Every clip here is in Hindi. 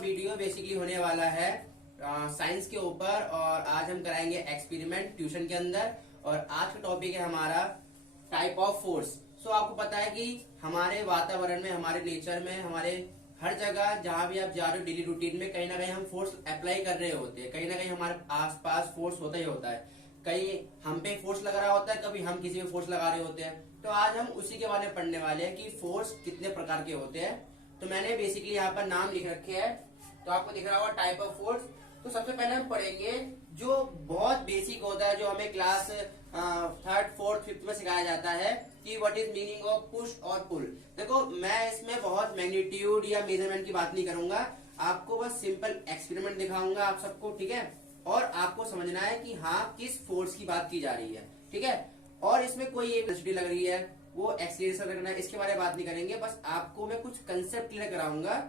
वीडियो बेसिकली होने वाला है साइंस के ऊपर, और आज हम कराएंगे एक्सपेरिमेंट ट्यूशन के अंदर। और आज का टॉपिक है हमारा टाइप ऑफ फोर्स। सो आपको पता है कि हमारे वातावरण में, हमारे नेचर में, हमारे हर जगह जहां भी आप जा रहे हो डेली रूटीन में, कहीं ना कहीं हम फोर्स अप्लाई कर रहे होते हैं। कहीं ना कहीं हमारे आसपास फोर्स होता ही होता है। कहीं हम पे फोर्स लग रहा होता है, कभी हम किसी पे फोर्स लगा रहे होते हैं। तो आज हम उसी के बारे में पढ़ने वाले हैं कि फोर्स कितने प्रकार के होते हैं। तो मैंने बेसिकली यहाँ पर नाम लिख रखे हैं, तो आपको दिख रहा होगा टाइप ऑफ फोर्स। तो सबसे पहले हम पढ़ेंगे जो बहुत बेसिक होता है, जो हमें क्लास थर्ड फोर्थ फिफ्थ में सिखाया जाता है कि what is meaning of push और पुल। देखो, मैं इसमें बहुत मैग्नीट्यूड या मेजरमेंट की बात नहीं करूंगा, आपको बस सिंपल एक्सपेरिमेंट दिखाऊंगा आप सबको, ठीक है। और आपको समझना है कि हाँ किस फोर्स की बात की जा रही है, ठीक है। और इसमें कोई एक वेलोसिटी लग रही है, वो एक्सीलरेशन करना है, इसके बारे में बात नहीं करेंगे। बस आपको मैं कुछ कंसेप्ट क्लियर कराऊंगा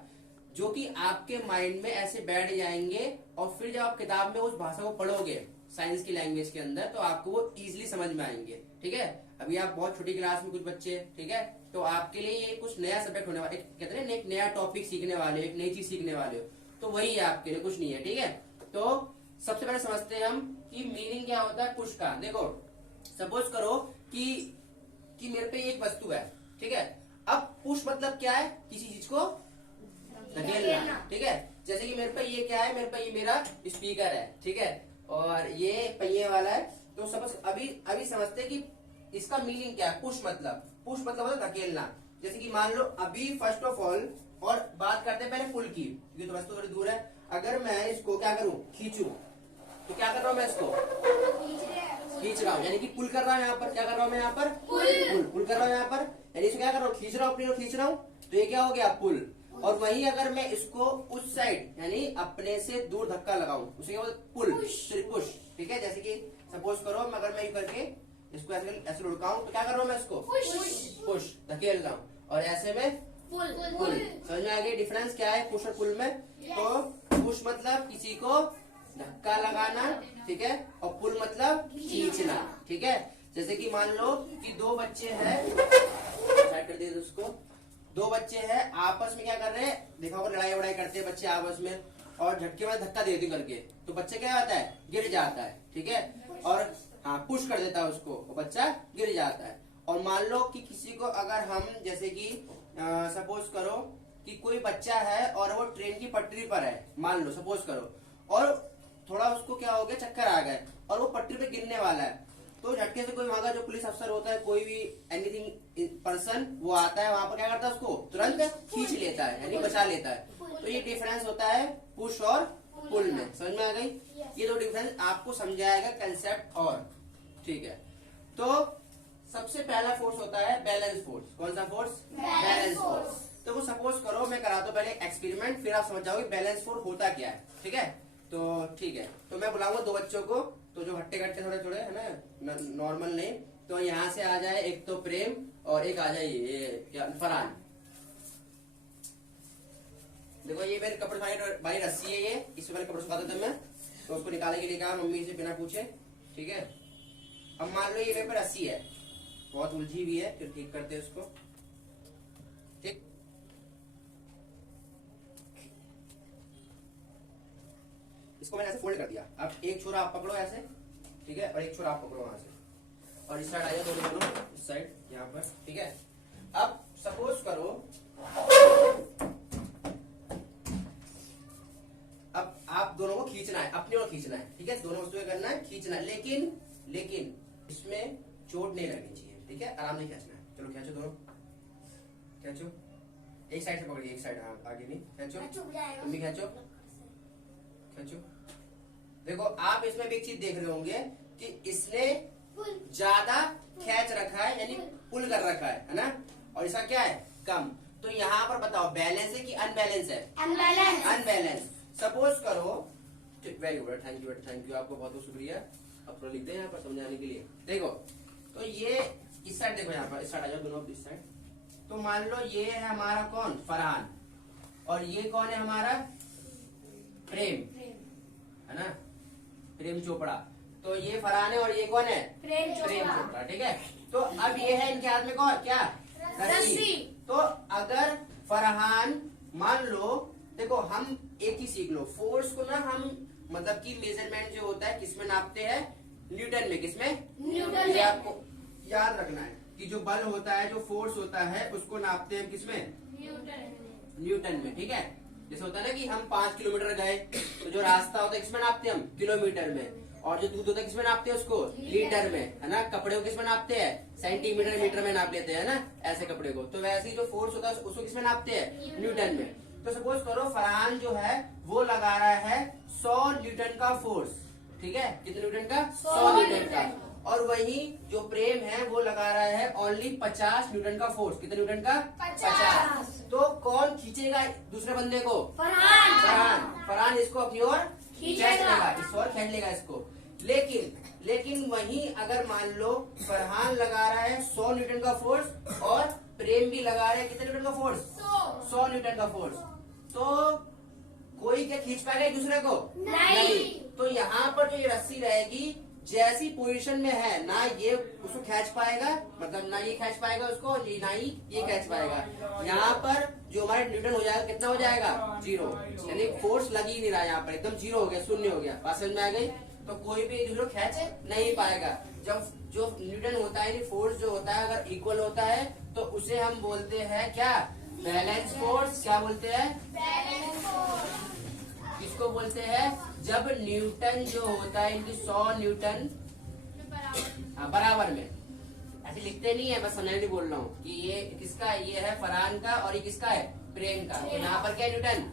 जो कि आपके माइंड में ऐसे बैठ जाएंगे, और फिर जब आप किताब में उस भाषा को पढ़ोगे साइंस की लैंग्वेज के अंदर, तो आपको वो इजीली समझ में आएंगे, ठीक है। अभी आप बहुत छोटी क्लास में कुछ बच्चे, ठीक है, तो आपके लिए ये कुछ नया सब्जेक्ट होने वाला, कहते हैं एक नया टॉपिक सीखने वाले, एक नई चीज सीखने वाले हो, तो वही है आपके लिए, कुछ नहीं है, ठीक है। तो सबसे पहले समझते हैं हम कि मीनिंग क्या होता है पुश का। देखो, सपोज करो कि मेरे पे एक वस्तु है, ठीक है। अब पुश मतलब क्या है? किसी चीज को धकेलना, ठीक है। जैसे कि मेरे पे ये क्या है, मेरे पे ये मेरा स्पीकर है, ठीक है, और ये पहिए वाला है। तो सपोज अभी समझते हैं कि इसका मीनिंग क्या है। पुश मतलब होता है धकेलना। जैसे कि मान लो अभी फर्स्ट ऑफ ऑल, और बात करते हैं पहले पुल की, क्योंकि तो वस्तु थोड़ी दूर है। अगर मैं इसको क्या करूं, खींचू, तो क्या कर रहा हूं मैं इसको खींच रहा हूँ, यानी कि पुल कर रहा हूँ। यहाँ पर क्या कर रहा हूँ मैं, यहाँ पर पुल कर रहा हूँ। यहाँ पर यानी इसको क्या कर रहा हूँ, खींच रहा हूँ, अपनी ओर खींच रहा हूँ, तो ये क्या हो गया, पुल। और वहीं अगर मैं इसको उस साइड यानी अपने से दूर धक्का लगाऊं, उसे क्या बोलते, पुल, पुश, ठीक है। जैसे कि सपोज करो अगर मैं ये करके इसको ऐसे लुढ़काऊं, तो क्या कर रहा हूँ मैं इसको पुश धकेल रहा हूँ, और ऐसे में पुल। समझ में आ गई डिफरेंस क्या है पुश और पुल में? तो पुश मतलब किसी को धक्का लगाना, ठीक है, और पुल मतलब खींचना, ठीक है। जैसे कि मान लो कि दो बच्चे हैं, साइड कर दिए उसको, दो बच्चे हैं आपस में क्या कर रहे हैं, देखा होगा लड़ाई वड़ाई करते हैं बच्चे आपस में, और झटके में धक्का दे करके, तो बच्चे क्या होता है, गिर जाता है, ठीक है। और हाँ पुश कर देता है उसको, वो बच्चा गिर जाता है। और मान लो कि किसी को अगर हम जैसे कि सपोज करो कि कोई बच्चा है और वो ट्रेन की पटरी पर है, मान लो सपोज करो, और थोड़ा उसको क्या हो गया, चक्कर आ गए, और वो पटरी पे गिरने वाला है। तो झटके से कोई वहां का जो पुलिस अफसर होता है, कोई भी एनीथिंग पर्सन, वो आता है वहां पर, क्या करता है, उसको तुरंत खींच लेता है, यानी बचा लेता है। तो ये डिफरेंस होता है पुश और पुल में। समझ में आ गई? ये दो डिफरेंस आपको समझाएगा कंसेप्ट, और ठीक है। तो सबसे पहला फोर्स होता है बैलेंस फोर्स। कौन सा फोर्स? Balance force. तो वो सपोज करो मैं कराता हूँ पहले एक्सपेरिमेंट, फिर आप समझ जाओगे बैलेंस फोर्स होता क्या है, ठीक है। तो ठीक है, तो मैं बुलाऊंगा दो बच्चों को, तो जो हट्टे कट्टे थोड़े थोड़े है ना, नॉर्मल नहीं, तो यहाँ से आ जाए एक तो प्रेम, और एक आ जाए ये क्या, फरहान। देखो ये मेरे कपड़े वाली रस्सी है, ये इससे पहले कपड़े सुखाता था मैं, तो उसको निकालने के लिए कहा मम्मी से बिना पूछे, ठीक है। अब मान लो ये मेरे पे रस्सी है, बहुत उलझी हुई है, फिर ठीक करते हैं उसको, ठीक। इसको मैंने ऐसे फोल्ड कर दिया। अब एक छोरा आप पकड़ो ऐसे, ठीक है, और एक छोरा आप पकड़ो वहां से, और इस साइड आ जाओ दोनों, इस साइड यहाँ पर, ठीक है। अब सपोज करो, अब आप दोनों को खींचना है, अपनी ओर खींचना है, ठीक है, दोनों वस्तुएं करना है, खींचना है, लेकिन इसमें चोट नहीं लगनी चाहिए, ठीक है, आराम से खींचना है। चलो खींचो दोनों, खींचो, एक साइड से पकड़िए, एक साइड, आगे नहीं, खींचो, तुम भी खींचो, खींचो। देखो आप इसमें भी एक चीज देख रहे होंगे कि इसने ज्यादा खींच रखा है, यानी पुल कर रखा है ना, और इसका क्या है, कम। तो यहाँ पर बताओ बैलेंस है कि अनबैलेंस है? अनबैलेंस। सपोज करो, वेरी गुड, थैंक यू, आपको बहुत बहुत शुक्रिया। अब थोड़ा लिखते हैं यहाँ पर समझाने के लिए। देखो, तो ये इस साइड देखो, यहाँ पर इस साइड आ जाओ दोनों, इस साइड। तो मान लो ये है हमारा कौन, फरहान, और ये कौन है हमारा, प्रेम, है ना, प्रेम चोपड़ा। तो ये फरहान है और ये कौन है, प्रेम चोपड़ा, ठीक है। तो अब ये है इनके हाथ में कौन, क्या, रस्सी। तो अगर फरहान मान लो देखो हम एक ही सीख लो, फोर्स को ना हम मतलब कि मेजरमेंट जो होता है किसमें नापते हैं, न्यूटन में। किसमें? न्यूटन ये में। आपको याद रखना है कि जो बल होता है, जो फोर्स होता है, उसको नापते हैं किसमें? न्यूटन में। ठीक है, जैसे होता है ना कि हम 5 किलोमीटर गए तो जो रास्ता होता है किसमें नापते हैं हम? किलोमीटर में। और जो दूध होता है किसमें नापते हैं उसको? लीटर में, है ना। कपड़े को किसमें नापते हैं? सेंटीमीटर मीटर में नाप लेते हैं ना, ऐसे कपड़े को। तो वैसे ही जो फोर्स होता है उसको किसमें नापते हैं? न्यूटन में। तो सपोज करो फरहान जो है वो लगा रहा है 100 न्यूटन का फोर्स। ठीक है, कितने न्यूटन का? 100 न्यूटन का। और वही जो प्रेम है वो लगा रहा है ओनली 50 न्यूटन का फोर्स। कितने न्यूटन का? 50। तो कौन खींचेगा दूसरे बंदे को? फरहान इसको अपनी ओर खींच लेगा, इस ओर खींच लेगा इसको। लेकिन वहीं अगर मान लो फरहान लगा रहा है 100 न्यूटन का फोर्स और प्रेम भी लगा रहा है कितने न्यूटन का फोर्स? 100 न्यूटन का फोर्स। तो कोई क्या खींच पाएगा एक दूसरे को? नहीं। तो यहाँ पर जो ये रस्सी रहेगी जैसी पोजीशन में है ना, ये उसको खींच पाएगा, मतलब ना ये खींच पाएगा उसको, ना ही ये खींच पाएगा। यहाँ पर जो हमारे न्यूटन हो जाएगा कितना हो जाएगा? 0। यानी फोर्स लग ही नहीं रहा, यहाँ पर एकदम 0 हो गया, शून्य हो गया। बात समझ में आ गई? तो कोई भी एक दूसरे को खींच नहीं पाएगा। जब जो न्यूटन होता है, फोर्स जो होता है अगर इक्वल होता है तो उसे हम बोलते हैं क्या? Balance force. क्या बोलते हैं? किसको बोलते हैं? जब न्यूटन जो होता है इनकी 100 न्यूटन बराबर में, ऐसे लिखते नहीं है, बस समझने नहीं बोल रहा हूँ कि ये किसका? ये है फरहान का और ये किसका है? प्रेम का। तो यहाँ पर क्या न्यूटन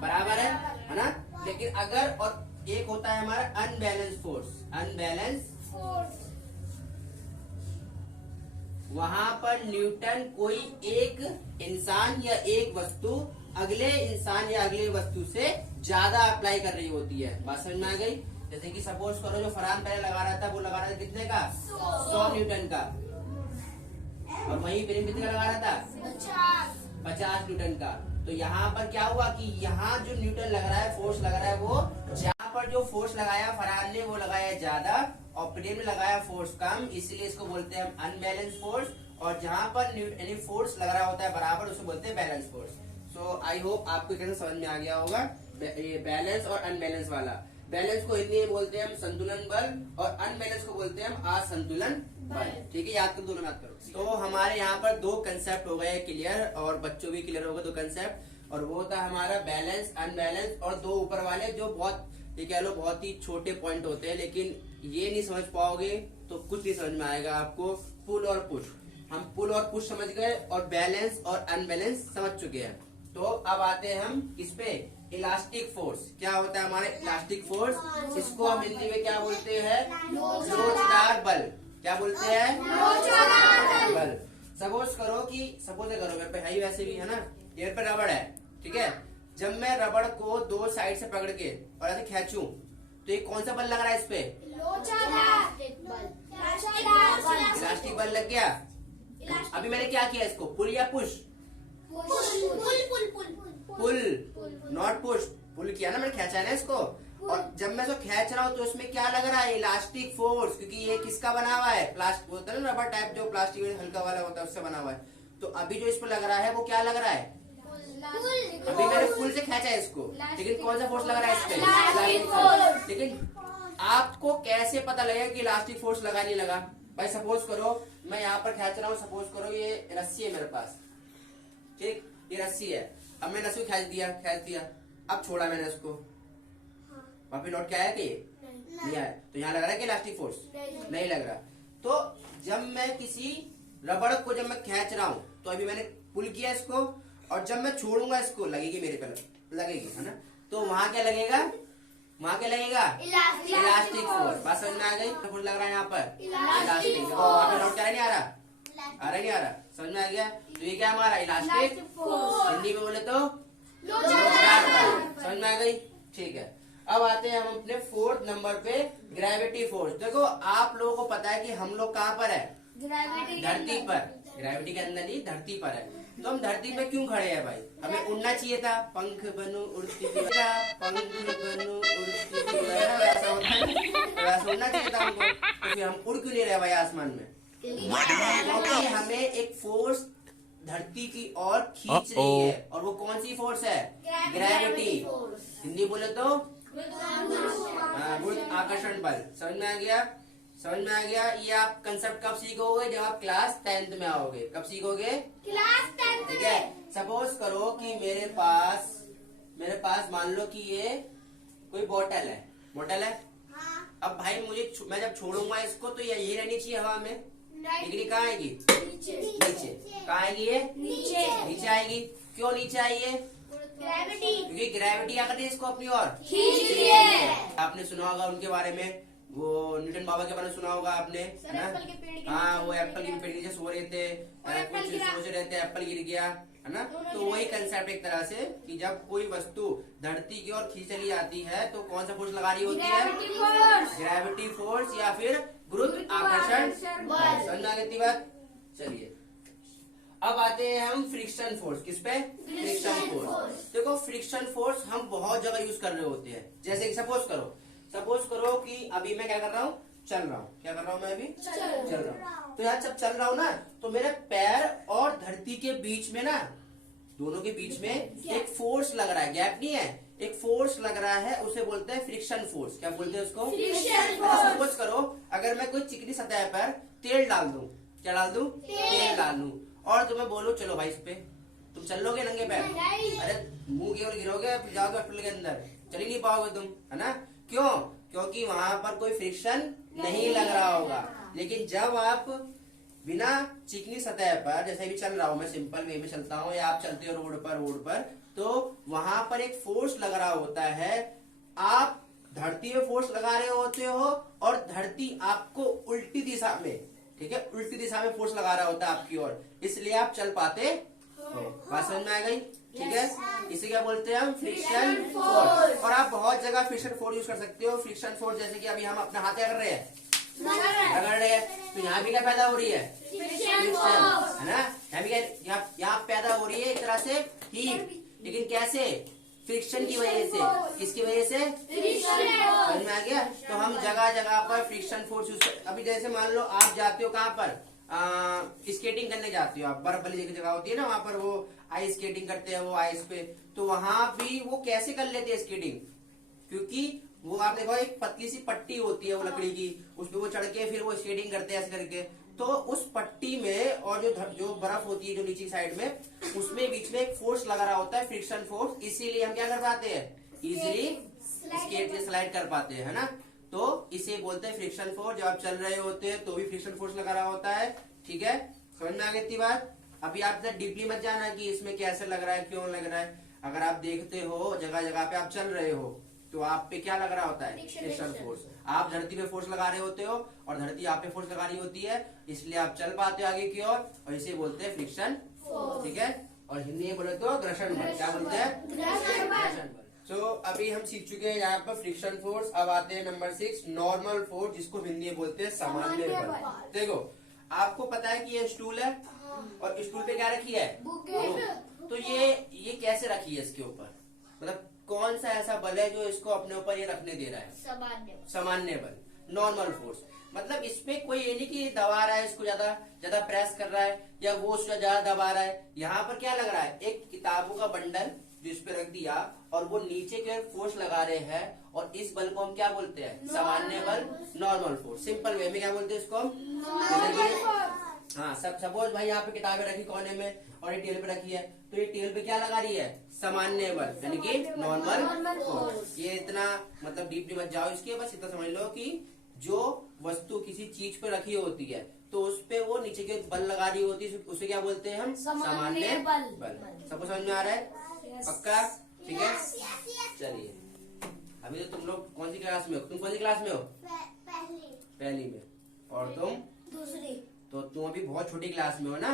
बराबर है ना। लेकिन अगर और एक होता है हमारा अनबैलेंस फोर्स, वहां पर न्यूटन कोई एक इंसान या एक वस्तु अगले इंसान या अगले वस्तु से ज्यादा अप्लाई कर रही होती है। बात समझ में आ गई? जैसे कि सपोज करो जो फरहान पहले लगा रहा था वो लगा रहा था कितने का? 100 न्यूटन का। और वही प्रेम कितने का लगा रहा था? 50 न्यूटन का। तो यहाँ पर क्या हुआ कि यहाँ जो न्यूटन लग रहा है, फोर्स लग रहा है, वो जहाँ पर जो फोर्स लगाया फरहान ने वो लगाया ज्यादा और प्रेम ने लगाया फोर्स कम, इसलिए इसको बोलते हैं हम अनबैलेंस फोर्स। और जहाँ पर यानी फोर्स लग रहा होता है बराबर उसको बोलते हैं balance force. So I hope आपको कैसे समझ में आ गया होगा ये बैलेंस और अनबैलेंस वाला। बैलेंस को हिंदी में बोलते हैं हम संतुलन बल और अनबैलेंस को बोलते हैं हम असंतुलन बल। ठीक है, याद करो, दोनों याद करो। तो हमारे यहाँ पर 2 कंसेप्ट हो गए क्लियर और बच्चों भी क्लियर हो गए 2 कंसेप्ट। और वो था हमारा बैलेंस, अनबैलेंस और 2 ऊपर वाले जो बहुत ये कह लो बहुत ही छोटे पॉइंट होते हैं, लेकिन ये नहीं समझ पाओगे तो कुछ नहीं समझ में आएगा आपको। पुल और पुश, हम पुल और पुश समझ गए और बैलेंस और अनबैलेंस समझ चुके हैं। तो अब आते हैं हम किस पे? Elastic force. क्या होता है हमारे इलास्टिक फोर्स? इसको हम हिंदी में क्या बोलते हैं? लोचदार बल। क्या बोलते हैं? लोचदार बल। सपोज करो मेरे पे है ही वैसे भी, है ना, एयर पे रबड़ है। ठीक है, जब मैं रबड़ को 2 साइड से पकड़ के और ऐसे खींचूं तो ये कौन सा बल लग रहा है इस पे? इलास्टिक बल लग गया। अभी मैंने क्या किया इसको? पुल या push? Pull, not push. Pull किया ना मैंने, खींचा है ना इसको। और जब मैं इसको खींच रहा हूँ तो इसमें क्या लग रहा है? इलास्टिक फोर्स, क्योंकि ये किसका बना हुआ है? प्लास्टिक होता है ना, रबर टाइप जो प्लास्टिक हल्का वाला होता है उससे बना हुआ है। तो अभी जो इस पर लग रहा है वो क्या लग रहा है? अभी मैंने पुल से खींचा है इसको, लेकिन कौन सा फोर्स लग रहा है इस पे? Elastic force. लेकिन आपको कैसे पता लगेगा कि इलास्टिक फोर्स लगा नहीं लगा? भाई सपोज करो मैं यहाँ पर खींच रहा हूँ, सपोज करो ये रस्सी है मेरे पास, ठीक, ये रस्सी है। अब मैंने रस्सी खींच दिया, अब छोड़ा मैंने इसको, वहां पे लौट के आया कि नहीं आया? तो यहाँ लग रहा है कि इलास्टिक फोर्स नहीं लग रहा। तो जब मैं किसी रबड़ को जब मैं खींच रहा हूँ तो अभी मैंने पुल किया इसको, और जब मैं छोड़ूंगा इसको लगेगी मेरे पर, लगेगी, है ना। तो वहां क्या लगेगा? Elastic force. बात समझ में आ गई? फोर्स लग रहा है यहाँ पर इलास्टिक। वहां पे लौट क्या नहीं आ रहा? नहीं आ रहा। समझ में आ गया? तो ये क्या हमारा इलास्टिक फोर्स, हिंदी में बोले तो लोचदार बल। समझ में आ गई? ठीक है, अब आते हैं हम अपने 4th नंबर पे, ग्रेविटी फोर्स। देखो आप लोगों को पता है कि हम लोग कहाँ पर है? धरती पर। ग्रेविटी के अंदर नहीं, धरती पर है। तो हम धरती पे क्यों खड़े हैं भाई? हमें उड़ना चाहिए था, पंख बनूं उड़ती फिरा, पंख बनूं उड़ती फिरा, वैसा उड़ना चाहिए था हमको। तो फिर हम उड़ क्यों नहीं रहे भाई आसमान में? क्योंकि हमें एक फोर्स धरती की ओर खींच रही है, और वो कौन सी फोर्स है? ग्रेविटी। हिंदी बोले तो गुरुत्वाकर्षण बल। समझ में आ गया? समझ में आ गया? ये आप कंसेप्ट कब सीखोगे? जब आप क्लास 10th में आओगे। कब सीखोगे? Class 10th। ठीक है। सपोज करो कि मेरे पास मान लो कि ये कोई बोतल है। हाँ। अब भाई मैं जब छोड़ूंगा इसको तो ये यही रहनी चाहिए हवा में, लेकिन कहाँ आएगी? नीचे। कहाँ आएगी ये? नीचे आएगी। क्यों नीचे आई है? ग्रेविटी। क्योंकि ग्रेविटी क्या करती है? इसको अपनी ओर खींच रही है। आपने सुना होगा उनके बारे में, वो न्यूटन बाबा के बारे में सुना होगा आपने, है ना? हाँ, वो एप्पल के पेड़ नीचे सो रहे थे, कुछ सोच रहे थे, एप्पल गिर गया, है ना? तो वही कंसेप्ट एक तरह से कि जब कोई वस्तु धरती की ओर खींच चली जाती है तो कौन सा फोर्स लगा रही होती है? ग्रेविटी फोर्स या फिर गुरुत्वाकर्षण। समझ आ गई बात? चलिए अब आते हैं हम फ्रिक्शन फोर्स। किस पे? Friction force. देखो फ्रिक्शन फोर्स हम बहुत जगह यूज कर रहे होते हैं। जैसे कि सपोज करो कि अभी मैं क्या कर रहा हूँ? चल रहा हूँ। क्या कर रहा हूँ मैं? अभी चल रहा हूँ। तो यार जब चल रहा हूँ ना, तो मेरे पैर और धरती के बीच में ना, दोनों के बीच में एक फोर्स लग रहा है। गैप नहीं है, एक फोर्स लग रहा है, उसे बोलते हैं फ्रिक्शन फोर्स। क्या बोलते हैं उसको? Friction force. सपोज करो अगर मैं कोई चिकनी सतह पर तेल डाल दूं। क्या डाल दूं? तेल डाल दूं, और तुम्हें बोलो चलो भाई इस पे, तुम चल लोगे नंगे पैर? अरे मुंह केवल गिरोगे, जाओगे हॉस्पिटल के अंदर, चल ही नहीं पाओगे तुम, है ना? क्यों? क्योंकि वहां पर कोई फ्रिक्शन नहीं लग रहा होगा। लेकिन जब आप बिना चिकनी सतह पर, जैसे भी चल रहा हूं मैं, सिंपल वे में चलता हूँ या आप चलते हो रोड पर, तो वहां पर एक फोर्स लग रहा होता है। आप धरती में फोर्स लगा रहे होते हो और धरती आपको उल्टी दिशा में, ठीक है, उल्टी दिशा में फोर्स लगा रहा होता है आपकी ओर, इसलिए आप चल पाते हो। बात समझ में आ गई? ठीक है। इसे क्या बोलते हैं हम? Friction force. और आप बहुत जगह फ्रिक्शन फोर्स यूज कर सकते हो। फ्रिक्शन फोर्स जैसे कि अभी हम अपना हाथ क्या कर रहे हैं? रगड़ रहे हैं, तो यहाँ भी क्या पैदा हो रही है? फ्रिक्शन, है ना? यहाँ भी यहाँ पैदा हो रही है एक तरह से हीट, लेकिन कैसे? फ्रिक्शन की वजह से। किसकी वजह से? समझ में आ गया? तो हम जगह जगह पर फ्रिक्शन फोर्स यूज कर। अभी जैसे मान लो आप जाते हो कहाँ पर, स्केटिंग करने जाती हो आप, बर्फ वाली जगह होती है ना, वहां पर वो आइस स्केटिंग करते हैं, वो आइस पे, तो वहां भी वो कैसे कर लेते हैं स्केटिंग? क्योंकि वो आप देखो एक पतली सी पट्टी होती है वो लकड़ी की, उसपे वो चढ़ के फिर वो स्केटिंग करते हैं ऐसे करके। तो उस पट्टी में और जो बर्फ होती है जो नीचे साइड में, उसमें बीच में एक फोर्स लगा रहा होता है, फ्रिक्शन फोर्स। इसीलिए हम क्या कर पाते हैं? इजीली स्केट से स्लाइड कर पाते हैं, है ना? तो इसे बोलते हैं फ्रिक्शन फोर्स। जब आप चल रहे होते हैं तो भी फ्रिक्शन फोर्स लगा रहा होता है। ठीक है, समझ में आ गई बात? अभी आप डीपली मत जाना कि इसमें कैसे लग रहा है, क्यों लग रहा है। अगर आप देखते हो जगह जगह पे आप चल रहे हो तो आप पे क्या लग रहा होता है? Friction force. आप धरती पे फोर्स लगा रहे होते हो और धरती आप पे फोर्स लगा रही होती है, इसलिए आप चल पाते हो आगे की ओर, और इसे बोलते हैं फ्रिक्शन फोर्स। ठीक है। और हिंदी में बोले तो घर्षण बल। क्या बोलते हैं? घर्षण बल। तो अभी हम सीख चुके हैं यहाँ पर फ्रिक्शन फोर्स। अब आते हैं नंबर 6, नॉर्मल फोर्स, जिसको हिंदी में बोलते हैं सामान्य बल। देखो आपको पता है कि ये स्टूल है और स्टूल पे क्या रखी है? बुक। तो ये कैसे रखी है इसके ऊपर? मतलब कौन सा ऐसा बल है जो इसको अपने ऊपर ये रखने दे रहा है? सामान्य बल, नॉर्मल फोर्स। मतलब इसपे कोई ये नहीं कि दबा रहा है, इसको ज्यादा प्रेस कर रहा है या वो उसको ज्यादा दबा रहा है। यहाँ पर क्या लग रहा है? एक किताबों का बंडल जो इस पे रख दिया और वो नीचे के फोर्स लगा रहे हैं, और इस बल को हम क्या बोलते हैं? सामान्य बल, नॉर्मल फोर्स। सिंपल वे में क्या बोलते हैं इसको हम? हाँ, सब सपोज भाई यहाँ पे किताबें रखी कोने में और ये टेबल पे रखी है, तो ये टेबल पे क्या लगा रही है? सामान्य बल, यानी कि नॉर्मल फोर्स। ये इतना मतलब डीपली मत जाओ इसके, बस इतना समझ लो कि जो वस्तु किसी चीज पे रखी होती है तो उस पे वो नीचे के बल लगा रही होती है, उसे क्या बोलते हैं हम? सामान्य बल। सबको समझ में आ रहा है? पक्का? ठीक है। चलिए अभी तो तुम लोग कौन सी क्लास में हो? तुम कौन सी क्लास में हो? पहली में। और तुम? दूसरी। तो तुम अभी बहुत छोटी क्लास में हो ना,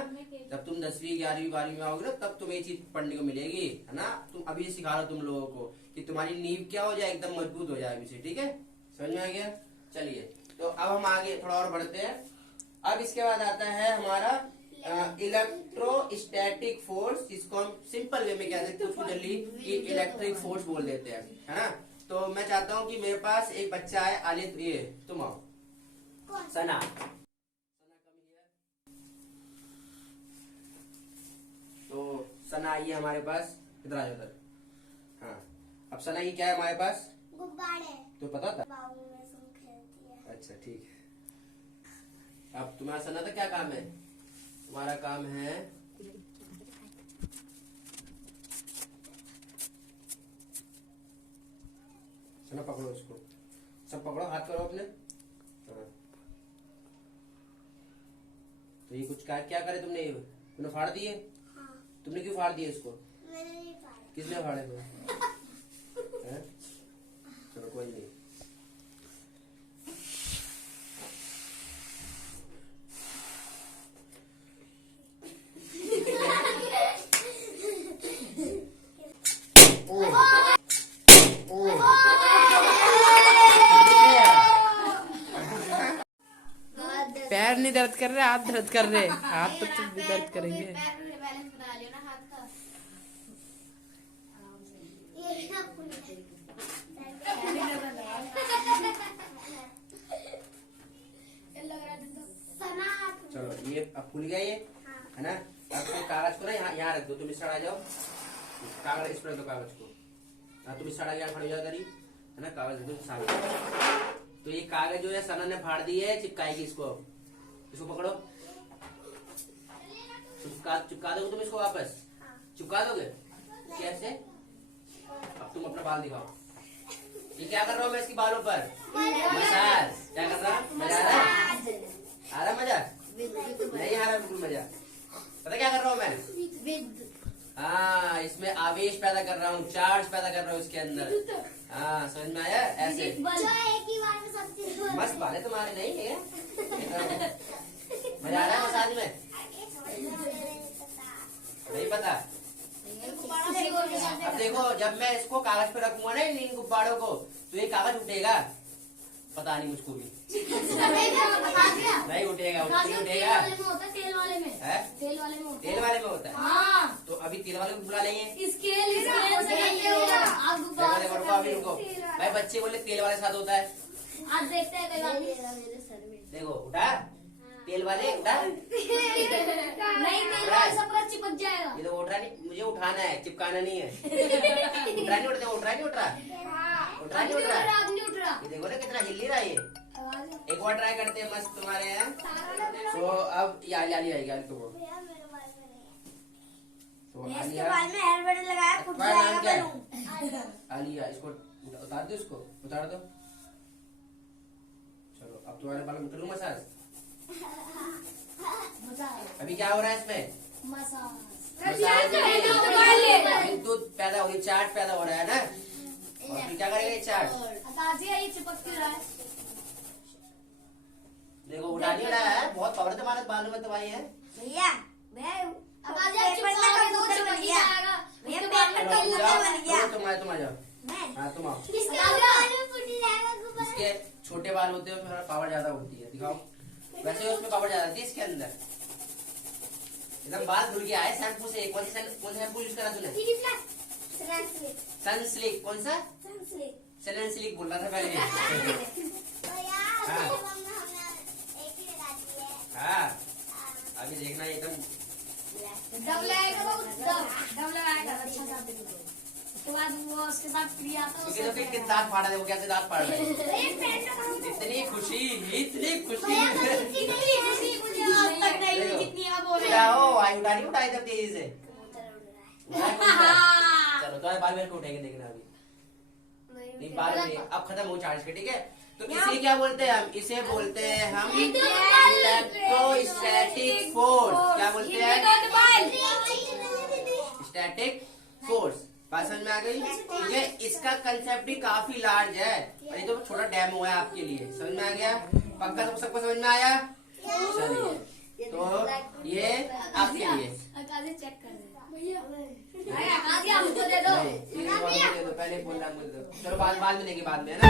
जब तुम 10वीं 11वीं 12वीं में आओगे ना, तब तुम्हें ये चीज पढ़ने को मिलेगी, है ना? तुम अभी सिखा रहा हो तुम लोगों को कि तुम्हारी नींव क्या हो जाए, एकदम मजबूत हो जाए अभी से। ठीक है, समझ में आ गया? चलिए तो अब हम आगे थोड़ा और बढ़ते हैं। अब इसके बाद आता है हमारा इलेक्ट्रोस्टैटिक फोर्स, जिसको हम सिंपल वे में क्या कहते हैं, उसको जल्दी इलेक्ट्रिक फोर्स बोल देते हैं, है ना? तो मैं चाहता हूँ कि मेरे पास एक बच्चा है, आलित, ये तुम आओ, सना। सना आई है हमारे पास, इधर आ जाओ उधर। हाँ, अब सना ये क्या है हमारे पास? गुब्बारे। तो पता था? बाबू में सुन खेलती है। अच्छा ठीक है। अब तुम्हारा सना था क्या काम है? तुम्हारा काम है सना पकड़ो उसको, सब पकड़ो, हाथ करो अपने। हाँ। तो ये कुछ क्या करे तुमने? ये तुमने फाड़ दिए? हाँ। तुमने क्यों फाड़ दिए इसको? मैंने नहीं पाया। किसने फाड़े थे? हैं? चलो कोई नहीं। पैर नहीं दर्द कर रहे, हाथ दर्द कर रहे। हाथ तो तुम भी दर्द करेंगे। बैलेंस बना लियो ना हाथ का। ये ना सना। चलो ये अब खुल गया ये, है ना? अब तो कागज को ना यहाँ रख दो। तुम इस साइड आ जाओ, कागज इस पर रख दो कागज को। हाँ तुम इस साइड आ गया, खड़े हो जाओ करी, है ना? कागज रख दो सामने। तो ये कागज जो है सना ने फाड़ दी है, चिपकाएगी इसको। इसको पकड़ो, चिपका दोगे तुम इसको वापस? चिपका दोगे कैसे? अब तुम अपना बाल दिखाओ। ये क्या कर रहा हूँ मैं इसकी बालों पर? मसाज। क्या कर रहा? मजा आ रहा है? आ रहा मजा? नहीं आ रहा बिल्कुल मजा। पता क्या कर रहा हूँ मैं? हाँ, इसमें आवेश पैदा कर रहा हूँ, चार्ज पैदा कर रहा हूँ इसके अंदर। हाँ समझ में आया? ऐसे एक ही बार में सब चीज मस्त बाल है तुम्हारे, नहीं है? मजा आ रहा है मसाज में? नहीं पता? अब देखो, जब मैं इसको कागज पे रखूंगा ना इन गुब्बारों को, तो ये कागज उठेगा? पता नहीं मुझको भी। नहीं उठेगा, उठेगा। तेल वाले में है? तेल वाले में तेल वाले में होता है। हाँ। तो अभी तेल वाले को बुला लेंगे। रुको अभी रुको भाई, बच्चे बोले तेल वाले साथ होता है। आज देखते हैं देखो उठा, तेल वाले उठा। नहीं तेल वाले सब पूरा चिपक जाएगा। ये तो उठ रहा नहीं, मुझे उठाना है, चिपकाना नहीं है। उठ रहा नहीं, उठ रहा नहीं, उठ रहा उठ रहा नहीं, उठ रहा। ये देखो ना कितना हिल नहीं रहा ये। एक और ट्राई करते हैं मस्त तुम्हारे यहाँ। तो अब ये आली आएगी आली तो इसके बाल में हेयर बैंड लगाया, खुद जाएगा बैलून। आलिया, इसको उतार दो, इसको उतार दो। चलो अब तुम्हारे बाल में कर लूं मसाज। अभी क्या हो रहा है इसमें? विद्युत पैदा हो रही, चार्ज पैदा हो रहा है ना? और फिर क्या करेगा ये चार्ज? चिपक क्यों रहा है? देखो उठा नहीं रहा है, बहुत पावर तुम्हारे बालों में दवाई है भैया। तुम आ जाओ। हाँ तुम आओ। इसके छोटे बाल होते हैं, उसमें पावर ज्यादा होती है। दिखाओ, वैसे उसमें पावर ज्यादा होती है इसके अंदर। एकदम बाल धुल गया है शैम्पू से। कौन सा शैम्पू यूज करा तूने? सनसिल्क। कौन सा? सनसिल्क बोल रहा था पहले। हाँ अभी देखना एकदम डब लगाएगा, अच्छा सा। उसके बाद वो उसके साथ क्रिया क्योंकि दांत फाड़ा है, वो कैसे दांत फाड़ रहे हैं? इतनी खुशी, इतनी खुशी। क्या हो, आई उठा नहीं उठाई जब तेजी से? चलो तुम्हारे बाल मेरे को उठेंगे, देखना अभी। नहीं बाल नहीं, अब खत्म हो चार्ज के, ठीक है? तो इसे क्या बोलते हैं हम? इसे बोलते हैं हम इलेक्ट्रोस्टैटिक फोर्स। क्या बोलते हैं? Static force. बात समझ में आ गई? ठीक है, इसका कंसेप्ट भी काफी लार्ज है, और ये तो छोटा डेमो है आपके लिए। समझ में आ गया? पक्का सबको समझ में आया? चलिए, तो ये आपके लिए चेक कर पहले बोलना मुझे। चलो बाद में लेंगे बाद में, है ना?